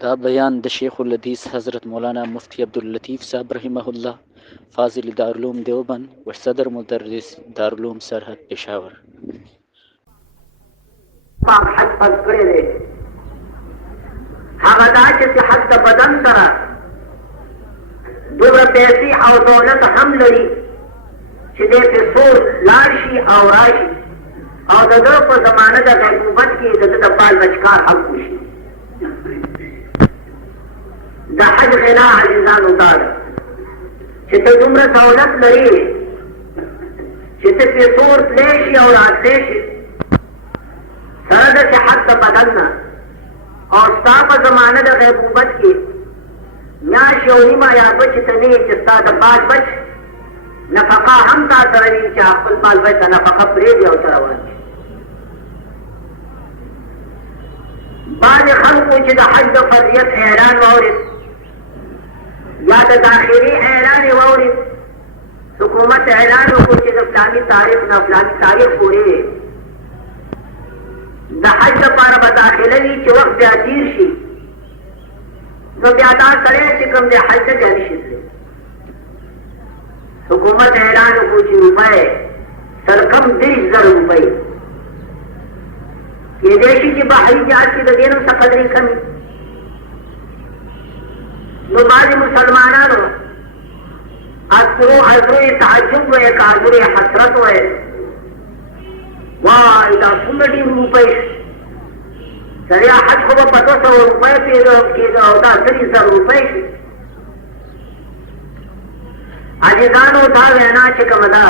دا بیان د شیخ الحدیث حضرت مولانا مفتی عبداللطیف صاحب رحمه الله فاضل دارالعلوم دیوبند و صدر مدرس دارالعلوم سرحد پېښور. پاک حج فرض کړی دی هغه دا چې صحت د بدن سره دومره پیسې او دولت هم لري چې دې پیسو لاړ شي او راشي او د ده په زمانه د غیبوبت کې د ده د بال بچکار هم وشي. د حج غنا عزیزانو دا ده چې ته دومره دولت لري چې ته پیسو تللی شي او راتلی شي سره د صحت د بدن نه او ستا په زمانه د غیبوبت کې میاشت یو نیمه یا بچ ته نه چې ستا د بال بچ نفقه هم تا سره وي چې خپل بال بچ ته نفقه پرېږدي او ته روان شي. بعضې خلکو چې د حج د فرضیت اعلان واورېد یا د داخلي اعلان یې واورېد حکومت اعلان وکړو چې د فلاني تاریخ نه فلاني تاریخ پورې د حج لپاره به داخله وي چې وخت بیا تېر شي نو بیا دا سړی چې کوم دی حج ته بیا نشي تللی. حکومت اعلان وکړو چې روپۍ سرکم 30,000 روپۍ کېدای شي چې بحري جهاز کې د دې نو څه قدرې کمې نو بعضې مسلمانانو ازروی تعجب وی که ازروی حسرت وی وای دا څومره ډېر روپۍ سړی حج خو به په 200 روپۍ کېده او دا 30,000 روپۍ شي. عزیزانو دا وینا چې کومه ده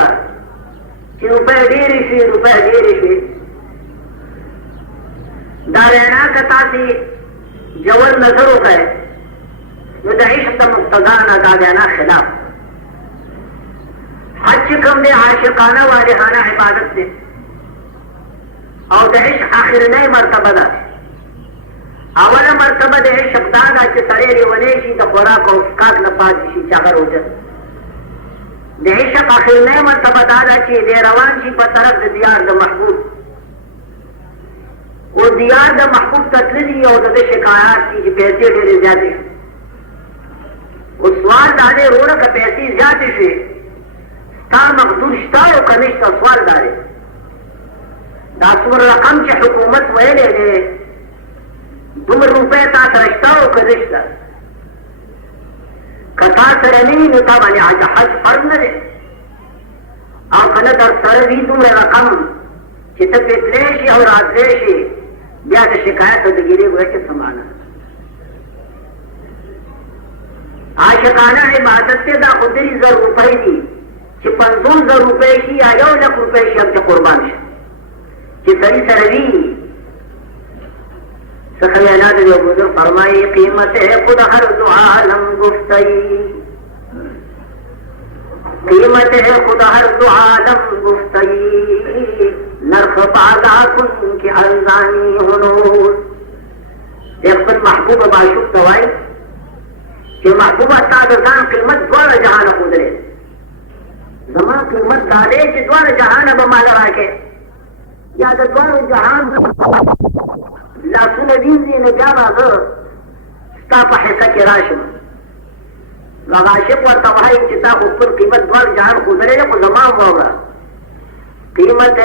چې روپۍ ډېرې شي روپۍ ډېرې شي دا وینا که تاسې جول نظر وکړئ نو د عشق د مقتضا نه دا وینا خلاف. حج چې کوم دی عاشقانه والهانه عبادت دی او د عشق آخرنۍ مرتبه ده. اوله مرتبه د عشق دا ده چې سړی لیونی شي د خوراک او څښاک نه پاتې شي چې هغه روژه. د عشق آخرنۍ مرتبه دا ده چې دی روان شي په طرف د دیار د محبوب او دیار د محبوب ته تللي او د ده شکایات دي چې پیسې ډېرې زیاتې شي. اوس سوال دا دی وروڼه که پیسې زیاتې شي ستا مقدور شته او که نشته سوال دا دی دا څومره رقم چې حکومت ویلی دی دومره روپۍ تا سره شته او که نشته که تا سره نه وي نو تا باندې حج فرض نه دی او که نه در سره وي دومره رقم چې ته پرې تلی شي او راتلی شي بیا د شکایت او د ګیرې ګویا کې څه معنا عاشقانه عبادت دی دا خو 30,000 روپۍ دي چې 50,000 روپۍ شي یا 1,00,000 روپۍ شي هم چې قربان شي چې سړي سره وي څخه وینا د یو بزرګ فرمایي قیمت خود هر دو عالم گفتئی قیمت خود هر دو عالم گفتئی نرخ بالا کن کی ارزانی هنوز. د خپل محبوب معشوق ته وایي چې محبوبه تا د ځان قیمت دواړه جهانه ښودلی زما قیمت دا دی چې دواړه جهانه به ماله راکړې یا د دواړو جهان لاسونه وینځي نو بیا به زه ستا په حصه کې راشم. نو هغه عاشق ورته وایي چې تا خو خپل قیمت دواړه جهان ښودلی دی خو زما واوره قیمت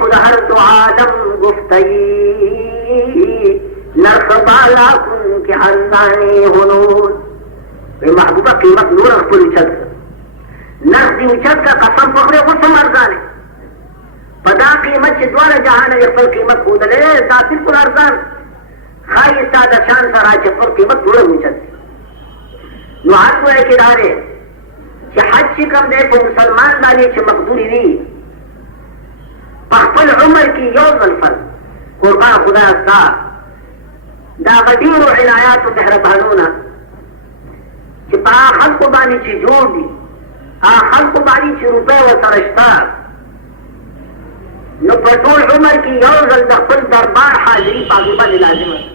خود هر دو عالم گفتئی نرخ بالا کن کی ارزانی هنوز. وی محبوبه قیمت نور خپل اوچت کړه نرخ دې اوچت کړه قسم پخورې اوس هم ارزانې په دا قیمت چې دواړه جهانه یې خپل قیمت ښودلی دا بلکل ارزان ښایي ستا د شان سره چې خپل قیمت نور هم اوچت کړي. نو حج ویل کې دا دی چې حج چې کوم دی په مسلمان باندې چې مقدورې وي په خپل عمر کې یو ځل فرض قربان خدایه ستا دا هغه ډېرو عنایاتو مهربانونه چې په هغه خلکو باندې چې جوړ دي هغه خلکو باندې چې روپۍ ورسره شته نو په ټول عمر کې یو ځل د خپل دربار حاضري په هغې باندې لازمه ده.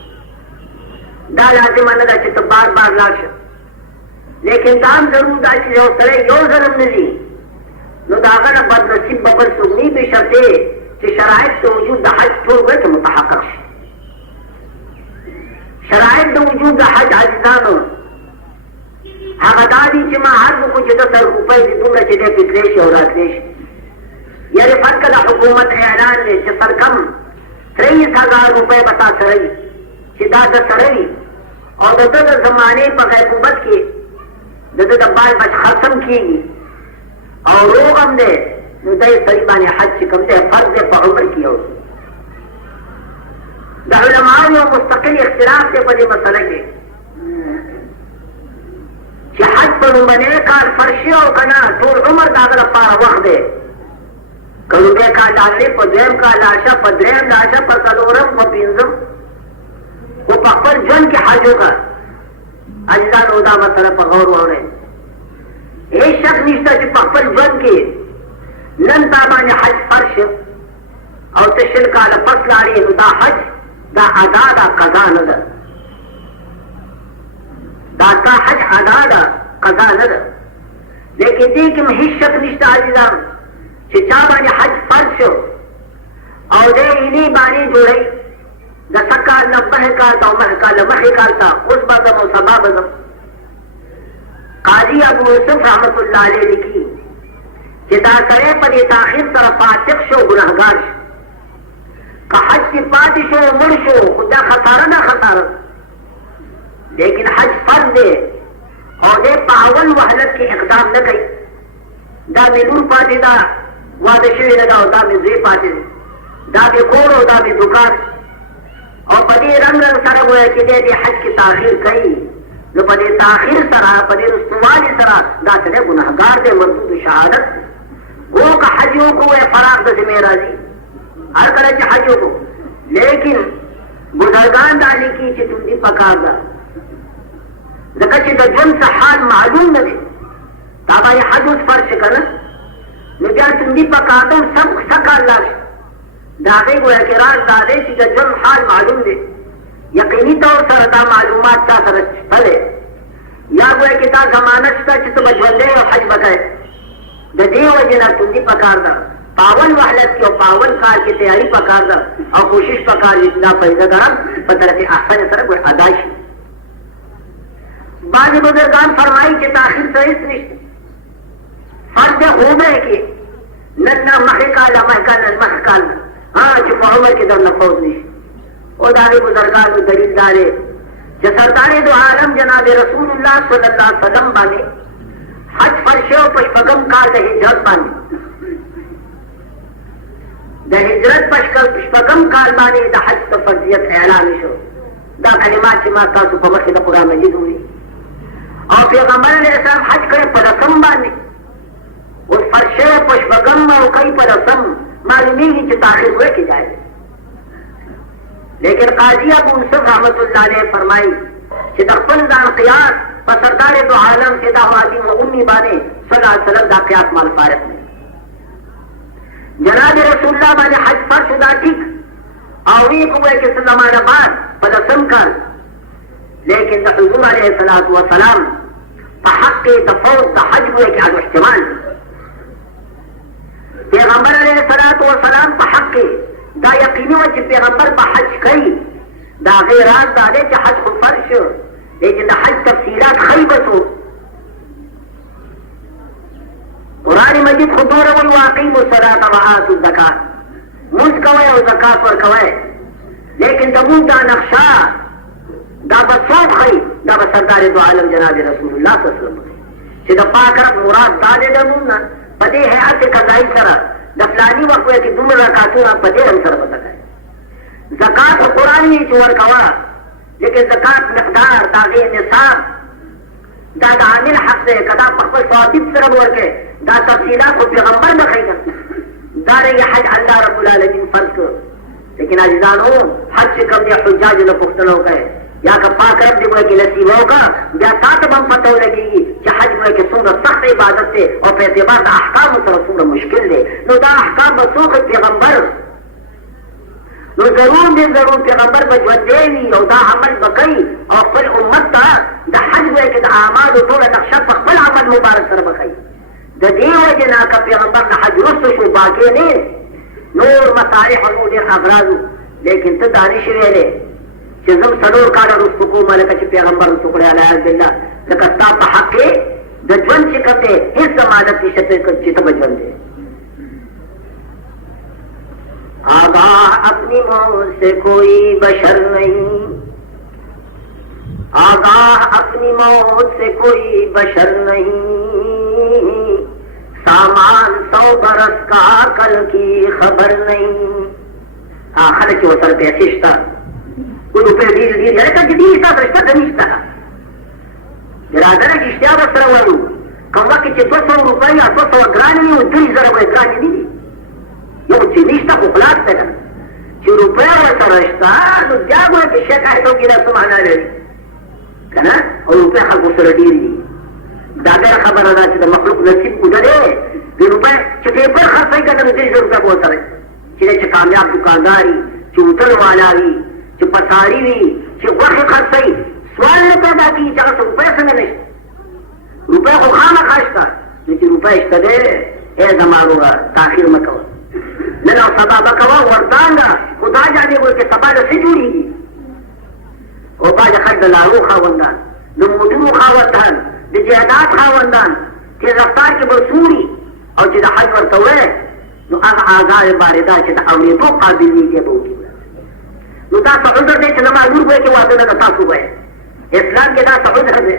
دا لازمه نه ده چې ته بار بار لاړ شه لیکن دا هم ضرور ده چې یو سړی یو ځل هم نه ځي نو د هغه نه بدنصیب به بل څوک نه وي بشرطې چې شرایط د وجود د حج ټول ورته متحقق شي. موږ د حج عزیزانو هغه دا دي چې ما هر وکړو چې 10 روپۍ دي دومره چې دی پې تللی شي او راتلی شي. یعنې فرق د حکومت اعلان دی چې سرکم 23,000 روپۍ به تا سره وي چې دا د سره وي او د ده د زمانې په غیبوبت کې د ده د بال بچ ختم کېږي او روغ هم دی نو دی سړي باندې حج چې کوم دی فرض دی په عمر کې یو د علماو یو مستقل اختلاف دی په دې مسله کې چې حج په لومړنی کال فرشي او که نه ټول عمر د هغه لپاره وخت دی که لومړی کال لاړې په دویم کال لاشه په درېیم لاشه په څلورم په پنځم خو په خپل ژوند کې حج وکړه. عزیزانو دا مسله په غور واورئ. هیڅ شک نشته چې په خپل ژوند کې نن تا باندې حج فرض شو او ته 20 کاله پس لاړې نو دا حج دا ادا ده قضا نه ده. دا ستا حج ادا ده قضا نه ده. لیکن دې کې هیڅ شک نشته عزیزان چې چا باندې حج فرض شو او دې اینې باندې جوړئ د سکال نه مخې کال ته او مخې کال نه مخې کال ته اوس به ځم او سبا به ځم. قاضي ابو یوسف رحمت الله علیه لیکي چې دا سړی په دې تاخیر سره فاسق شو ګناهګار شو. که حج کې پاتې شو مړ شو خو دا خساره نه خساره لیکن حج فرض دی او دې په اول وهلت کې اقدام نه کوي. دا مې لور پاتې ده واده شوې نه ده او دا مې زوی پاتې دی دا مې کور او دا مې دوکان او په دې رنګ رنګ سره گویا چې دې حج کې تاخیر کوي نو په دې تاخیر سره په دې رسوالي سره دا سړی ګناهګار دی مردود شهادت وہ که حج وکړو فراغ د ذمې راځي هر کله چې حج وکړو. لیکن بزرګان دا لیکي چې توندي پکار ده ځکه چې د ژوند څه حال معلوم نه دی تا باندې حج اوس فرض شي که نه نو بیا توندي پکار ده څه کار لاړ شي د هغې ګویا کې راز دا دی چې د ژوند حال معلوم دی یقیني طور سره دا معلومات تا سره شته دی یا ګویا کې دا ضمانت شته چې ته به ژوندی او حج به کوې. د دې وجې نه توندي پکار ده په اول وهلت کې او په اول کار کې تیاري پکار ده او کوشش پکار وي چې دا پیدا ګرم په طرف احسن سره ګویا ادا شي. بعضې بزرګان فرمایي چې تاخیر سره هېڅ نشته فرض دی خو به یې کې نن نه مخې کاله مخې کال نن مخې کال چې په عمر کې در نه فوت نشي. او د هغې بزرګانو دلیل دا دی چې سردار دو عالم جناب رسول الله صلی الله علیه وسلم باندې حج فرض شو په شپږم کال د هجرت باندې د هجرت په شپږم کال باندې د حج د فرضیت اعلان شو. دا کلمات چې ما تاسو په مخکې د قرآن مجید وویل او پیغمبر علیه السلام حج کړی په رسم باندې اوس فرض شوی په شپږم او کوي په رسم معلومیږي چې تاخیر ہوئے کی جائے. لیکن قاضی ابو یوسف رحمت اللہ علیہ فرمائی کہ د خپل ځان قیاس په سردار دو عالم سیدہ عظیم و امی باندې صلی الله علیه وسلم دا قیاس مال فارق دی. جناب رسول الله باندې حج فرض دا ٹھیک او وی کوی چې څه زمانه بعد په دسم کال لیکن د حضور علیه الصلاۃ والسلام په حق د فوت د حج وی کې احتمال پیغمبر علیہ الصلوۃ والسلام په حق دا یقیني و چې پیغمبر په حج کوي دا غیر راز دا دی چې حج خو فرض شو لیکن د حج تفصیلات خیبتو قرآن مجید خو دوره وایي واقیموا الصلاة وآتوا الزکاة مونځ کوئ او زکات ورکوئ لیکن د مونږ دا نقشه دا به څوک ښیي دا به سردار دو عالم جناب رسول الله صلی الله علیه وسلم چې د پاک رب مراد دا دی د مونږ نه په دې هیئت قضایي سره د فلاني وخت وایي چې دومره رکعتونه په دې هم سره به کوئ. زکات خو قرآن وایي چې ورکوه لیکن زکات مقدار د هغې نصاب دا د عامل حق دی که دا په خپل ثوابیت سره به ورکوې دا تفصیلات خو پیغمبر نه ښیي دارنګې حج الله رب العالمین فرض کړ. لیکن عزیزانو حج چې کوم دی حجاجو نه پوښتنه وکړئ یا که پاک رب دې وایي کې نصیبه وکړه بیا تا ته به هم پته ولګېږي چې حج وایي کې څومره سخت عبادت دی او په اعتبار د احکامو سره څومره مشکل دی. نو دا احکام به څوک پیغمبر نو ضرور دی ضرور پیغمبر به ژوندی وي او دا عمل به کوي او خپل امت ته د حج وایي کې د اعمالو ټوله نقشه په خپل عمل مبارک سره به کوي. د دې وجې نه که پیغمبر نه حج وروسته شو باقي نه نور مصالح او نور ډېر اغراض لیکن ته دا نشي ویلی چې زم څلور کاله وروسته کومه لکه چې پیغمبر ټوکړی علیه بالله لکه ستا په حق کې د ژوند چې کوم دی هېڅ ضمانت نشته چې ته به ژوند دی. آگاہ اپنی موت سے کوئی بشر نہیں, آگاہ اپنی موت سے کوئی بشر نہیں, سامان 100 برس کا کل کی خبر نہیں. خلک یې ورسره پیسې شته, کوئی روپۍ ډېر یاره که جدي شته شته که نشته راځه نه چې اشتیا ورسره وایو. کوم وخت کې چې 200 روپۍ یا 200 ګرانې وي 3000 به یې ګرانې نه دي. یو چې نشته خو خلاص دی که نه چې روپۍ ورسره شته نو بیا ګوره چې شکایت وکړي دا څه معنا لري که نه. او روپۍ خلکو سره ډېرې دي. دا ډېره خبره ده چې د مخلوق نصیب اوږده دی. د روپۍ چې پیپر خرڅوي که نه نو 3000 روپۍ به ورسره چې کامیاب دکاندار وي, چې هوټل والا وي, چې پساري وي, چې غوښې خرڅوي, سوال نه پیدا کېږي چې هغه څه روپۍ څنګه نشته. روپۍ خو خامخا شته نو چې روپۍ شته دی ای زما وروره تاخیر مه کوه, نن او سبا به کوه ورځانګه خو دا جانې وایي چې سبا د څه جوړېږي. او بعضې خلک د لارو خاوندان, د موټرو خاوندان, د جایداد خاوندان چې رفتار کې به سوري او چې د حج ورته وایي نو هغه آزار بارده چې د اورېدو قابل نه دی به وکړي. نو دا څه عذر دی چې زما لور به یې کې واده نه ده تاسو وایي اسلام کې دا څه عذر دی.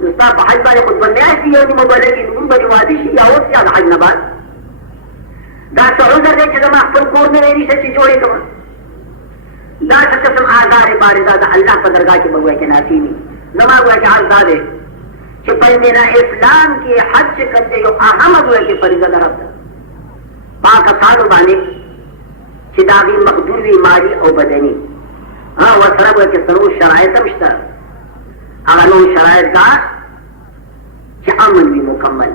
نو ستا په حج باندې خو 2 میاشتې یو نیمه به لګي لمونځ به دې واده شي یا اوس یا د حج نه بعد. دا څه عذر دی چې زما خپل کور نه وی نشته چې جوړې کړم. دا څه قسم آزار بارده د الله په درګاه کې به وایي چې ناسیني زما وایي چې حال دا دی چې په اسلام کې حج چې کوم دی یو اهمه وایي چې فریضه ده رب ده پاکستانو باندې چې د هغې مقدور وي مالي او بدني. ورسره به چې څلور شرایط هم شته. هغه نور شرایط دا چې امن وي مکمل.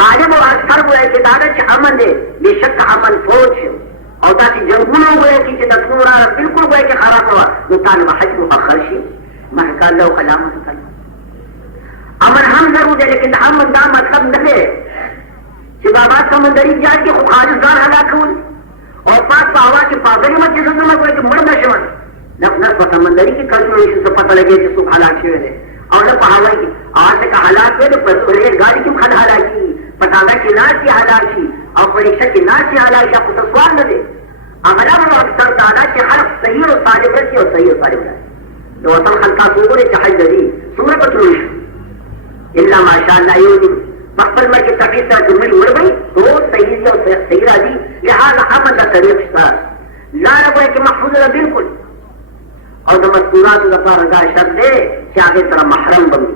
غالب او اکثر وایي چې دا ده چې امن دی بېشکه امن فوج شو او داسې جنګونه ووایي چې د تلو راغله بلکل وایي چې خراب وه نو تا نه به حج مؤخر شي. محکا الله کلامه کلام امن هم ضرور دی لیکن د امن دا مطلب نه دی چې بابا سمندري جال کې خو خالص ځان هلاکول او پاس په هوا کې پاگلې مت چې څنګه کوي چې مړ نه شول. نفس په سمندري کې کله شي څه پته لګي چې څوک هلاک شوی دی او نه په هوا کې هغه که هلاک وي نو په ریل ګاډي کې خل هلاکي, په ټانګه کې ناستې هلاک شي او په رکشه کې ناستې هلاک شي. خو څه سوال نه دی. هغه لا اکثر دا ده چې هر صحیح او صالح راشي او صحیح او صالح راشي. د وطن خلکا وګورئ چې حج لري څومره په تلو شو الا ماشاء الله یو دي خپل مرګ تکلیف سره جملې وړوي ټول صحیح او صحیح راځي. لهذا امن د طریق شته لاره به کې محفوظ ده بالکل. او د مذکوراتو لپاره دا شرط دی چې هغې سره محرم به وي.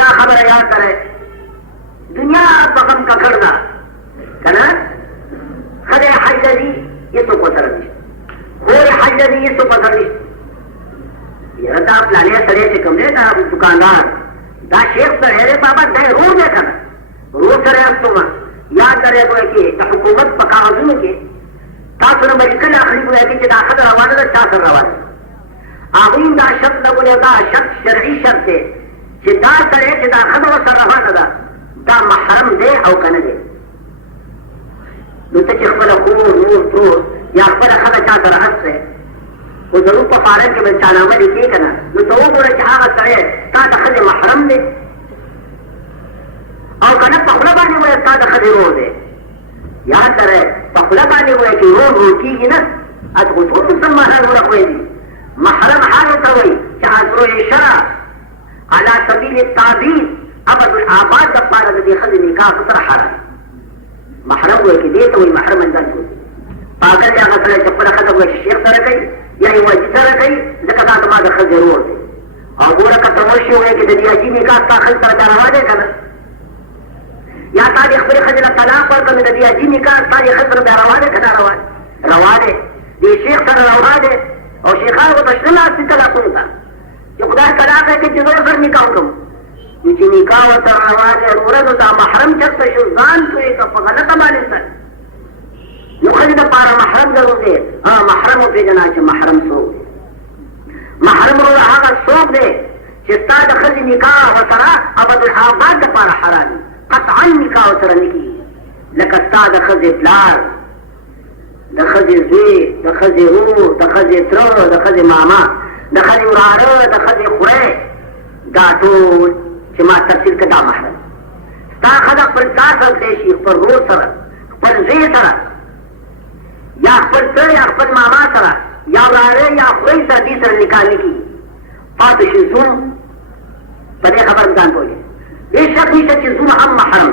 دا خبره یاد کړئ دنیا په غم ککړ ده که نه. ښځې حج لري هېڅوک ورسره نشته, خور حج لري هېڅوک ورسره نشته. یاره دا پلانې سړی چې کوم دی دا دکاندار دا شیخ سره دی بابا دا یې رور دی که نه رور سره استومه یاد لرئ ګویا کې د حکومت په کاغذونو کې تاسو نه به لیکل اخلي ګویا کې چې دا ښځه روانه ده چا سره روانه ده. هغوی دا شرط لګولې دا شرط شرعي شرط دی چې دا سړی چې دا ښځه ورسره روانه ده دا محرم دی او که نه دی. نو ته چې خپله خور مور ترور یا خپله ښځه چا سره هست دی خو ضرور په فارم کې به چانامه لیکې که نه نو ته وګوره چې هغه سړی تا د ښځې محرم دی او که نه په خوله باندې وایي ستا د ښځې رور دی. یاد لرئ په خوله باندې وایي چې رور کېږي نه از خو ټول مسلمانان ورخوی دي. محرم هغه ته وایي چې ازرو شرع علی سبیل التعبید ابد الآباد دپاره د دې ښځې نکاح سره حرام. محرم وایي چې دې ته وایي محرم انځان شو. پاگل دی هغه سړی چې خپله ښځه وایي چې شیخ سره کوي یا یې واجب سره کوي ځکه دا زما د ښځې رور دی. او ګوره که ته وشي وایي چې د نیاجي نکاح ستا ښځې سره دا روا دی که نه یا تا دې خپلې ښځې له طلاق ورکړه نو د نیاجي نکاح ستا دې ښځې سره دا روا دی که دا روا دی؟ روا دی. دې شیخ سره روا دی او شیخان ورته شته لاس دي طلاقونو ته چې خدای طلاق یې کړي چې زه ورسره نکاح وکړم نو چې نکاح ورسره روا دی وروره نو دا محرم چېرته شو ځان پوهې که په غلطه باندې سره نو ښځې دپاره محرم ضرور دی. محرم وپېژنه چې محرم څوک دی. محرم وروره هغه څوک دی چې ستا د ښځې نکاح ورسره ابدالآباد دپاره حرام وي قطعا نکاح ورسره نه کېږي. لکه ستا د ښځې پلار د ښځې زوی، د ښځې ورور، د ښځې تره، د ښځې ماما، د ښځې وراره، د ښځې خوری، دا ټول چې ما تفصیل کړه دا محرم. ستا ښځه خپل پلار سره تلی شي، خپل ورور سره، خپل زوی سره، یا خپل تره یا خپل ماما سره، یا وراره یا خوری سره دې سره نکاح نه کېږي. پاتې شي زوم. په دې خبره ځان پوهېږي. بېشک نشته چې زوم هم محرم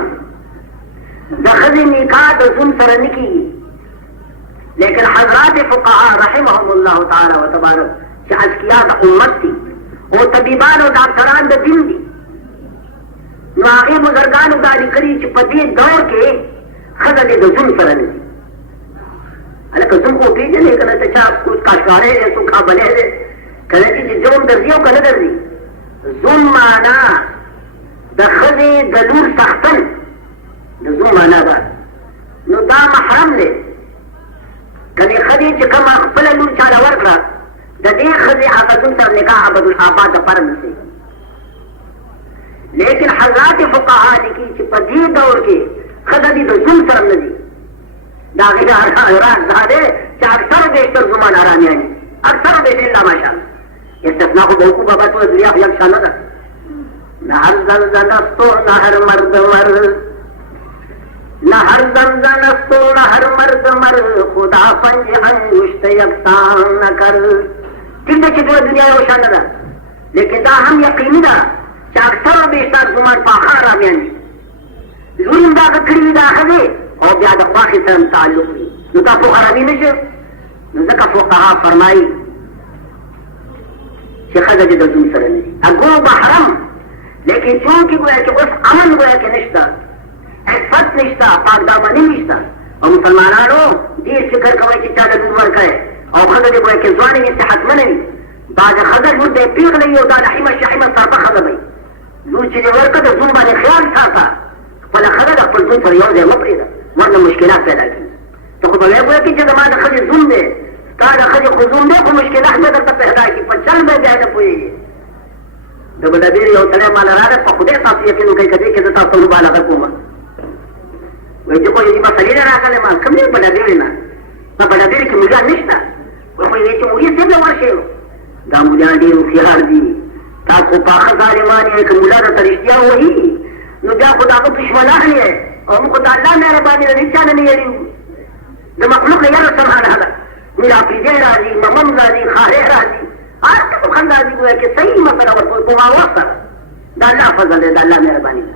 د ښځې نکاح د زوم سره نه کېږي. لیکن حضرات فقها رحمهم الله تعالی و تبارک چې اذکیا د امت دي او طبیبان او ډاکټران د دین دي، نو هغې بزرګانو دا لیکلي چې په دې دور کې ښځه دې د زوم سره نه ځي. هلکه زوم خو پېژنې که نه ته چا کوز کاشکاری دی، څوک کابلی دی، که نه چې زوم درځي او که نه درځي. زوم معنا د ښځې د لور سختن، د زوم معنا ده. نو دا محرم دی. کنې ښځې چې کومه خپله لور چاله ورکړه، د دې ښځې هغه زوم سره نکاح ابدالآباد دپاره نشي. لیکن حضرات فقها لیکي چې په دې دور کې ښځه دې د زوم سره نه ځي. د هغې راز دا دی چې اکثر بیشتر زومان حرامیان دي، اکثر بیشتر الا ماشاءالله. استثنا خو به وکړو بابا ټوله دنیا خو یک شان نه ده. نه هر زن است و نه هر مرد مرد، نه هر زن است و نه هر مرد مرد، خدا پنج انگشت یکسان نکرد. ٹھیک ده چې ټوله دنیا یو شان نه ده، لیکن دا هم یقیني ده چې اکثر بیشتر زمان پاخه حرامیان دي. لور هم دغه کړي وي دا ښځې او بیا د خواښې سره هم تعلق وي، نو دا خو حرامي نه شو. نو ځکه فقها فرمایي چې ښځه دې د زوم سره نه ځي. اګو محرم، لیکن چونکې ګویا چې اوس امن ګویا کې نشته، عفت نشته، پاکدامني نشته، او مسلمانانو ډېر فکر کوئ چې چا ته لور ورکړی او ښځه دې ګویا کې ځوانې وي، صحتمنه وي. بعضې ښځه لور دې پېغله وي او دا لحیمه شحیمه سربه ښځه به وي. لور چې دې ورکړه د زوم باندې خیال ساته، خپله ښځه د خپل زوم سره یو ځای مه پرېږده، ورنه مشکلات پیدا کېږي. ته خو به وایې ګویا کې چې زما د ښځې زوم دی، ستا د ښځې خو زوم دی، خو مشکلات به درته پیدا کړي، په چل به بیا نه پوهېږي. د بډابېرې یو سړی ماله راغی، په خدای تاسو یقین وکړئ که دې کې زه تاسو مبالغه کوم. وایي چې خو یوې مسلې نه راغلی ما کوم دی بډابېرې نه، په بډابېرې کې ملا نشته. وایي خو یې چې مولي صاحب له ورشئ، دا ملیان ډېر هوښیار دي، تاسو خو پاخه ظالمان یې، که ملا درته رښتیا ووایي نو بیا خو د هغه دشمنان یې، او موږ خو د الله مهرباني ده، هېچا نه نه یېرېږو. د مخلوق نه یاره سبحانه ده، ملا پریدی راځي، ممن راځي، خارح راځي، هر قسم راځي، ګویا کې صحیح مسله ورته په باور سره. د الله فضل دی، د الله مهرباني ده.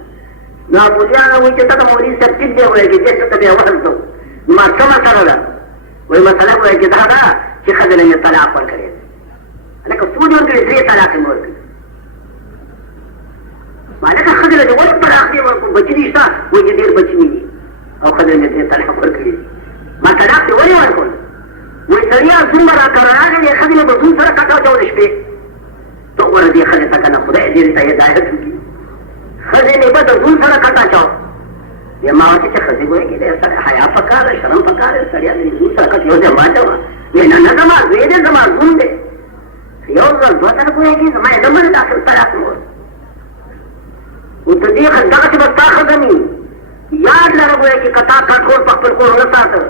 نو ملیان وایي چې ته د مولوي صاحب ټیک دی، وایي چې دې ته بیا وصل کوو. نو ما څه مسله ده؟ وایي مسله وایي چې دا ده چې ښځه له یې طلاق ورکړی دی. هلکه څو دې ورکړي؟ 3 طلاق یې ورکړي. هلکه ښځه له دې ولې طلاق دې ورکړو؟ بچي دې شته؟ وایي چې ډېر بچي مې دي او ښځه له دې طلاق ورکړي دي. ما طلاق دې ولې ورکړل؟ وایي سړیا زوم به راکړه راغی، دې ښځې به زوم سره کټ واچول شپې. ته وګوره دې ښځې ته که نه خدای دې ته هدایت وکړي، ښځې مې به د زوم سره کټ اچاو. بیا ما ورته چې ښځې ګویا کې د سره حیا پکار ده، شرم پکار ده، سړیا دې زوم سره کټ یو ځای واچوه. وایي نه نه زما زوی دی، زما زوم دی، یو ځل دوه ځله ګویا کې زما یې نه منې دا طلاق مې ورکړ. او ته دې دغسې به ستا ښځه مې یاد لره ګویا چې که تا کنټرول په خپل کور ونه ساته،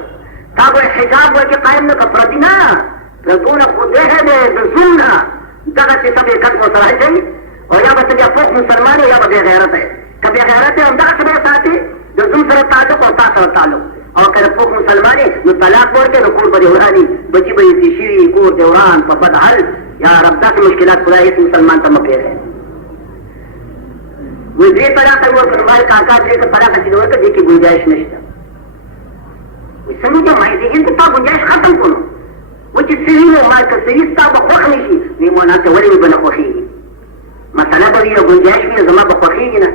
تا به حجاب ګویا کې قایم نه کړه، پردي نه، پردونه خو دی دی د زوم نه، دغسې ته به یې کټ ورسره اچوي، او یا به ته بیا پوخ مسلمان یې یا به بې غیرته یې. که بې غیرته یې همدغسې به یې ساتې، د زوم سره تعلق او تا سره تعلق، او که د پوخ مسلمان یې نو طلاق ورکړې، نو کور به دې وراني، بچي به یې تېشي وي، کور دې وران په بد حل. یا رب داسې مشکلات خدای هېڅ مسلمان ته مه پرېږدی. وایي 3 طلاق یې ورکړل. ما وایي کاکا 3 طلاقه چې دې ورکړه دې کې ګنجایش نشته. وایي څنګه چې ما یې دې ته تا ګنجایش ختم کړو. وایي چې صحیح وو، ما که صحیح ستا به خوښ نه شي. وایي مولانا ته ولې مې به نه خوښېږي؟ مسله به وي او ګنجایش وي، زما به خوښېږي نه.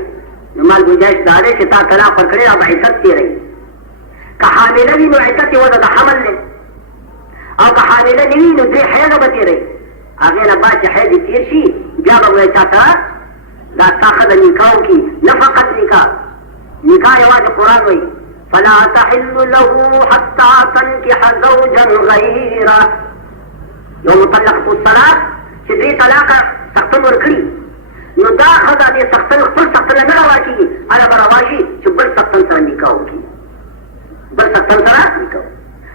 نو ما ګنجایش دا دی چې تا طلاق ورکړی او به عزت تېروي. که حامله وي نو عزت یې وضع د حمل دی، او که حامله نه وي نو 3 حیضه به تېروي. هغې نه بعد چې حیض یې تېر شي بیا به وایي چا ته دا ستا ښځه نکاح وکړي، نه فقط نکاح، نکاح یوازې قرآن وایي فلا تحل له حتى تنكح زوجا غيره. یو مطلق الصلاة چې 3 طلاقه سختن ورکړي، نو دا ښځه دې سختن خپل سختن نه روا کېږي، هله به روا شي چې بل سختن سره نکاح وکړي، بل سختن سره نکاح.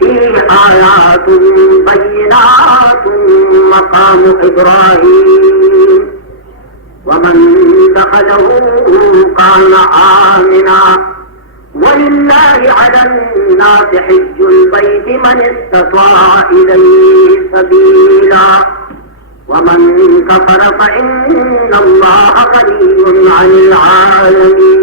فيه آيات بينات مقام إبراهيم ومن دخله كان آمنا ولله على الناس حج البيت من استطاع إليه سبيلا ومن كفر فإن الله غني عن العالمين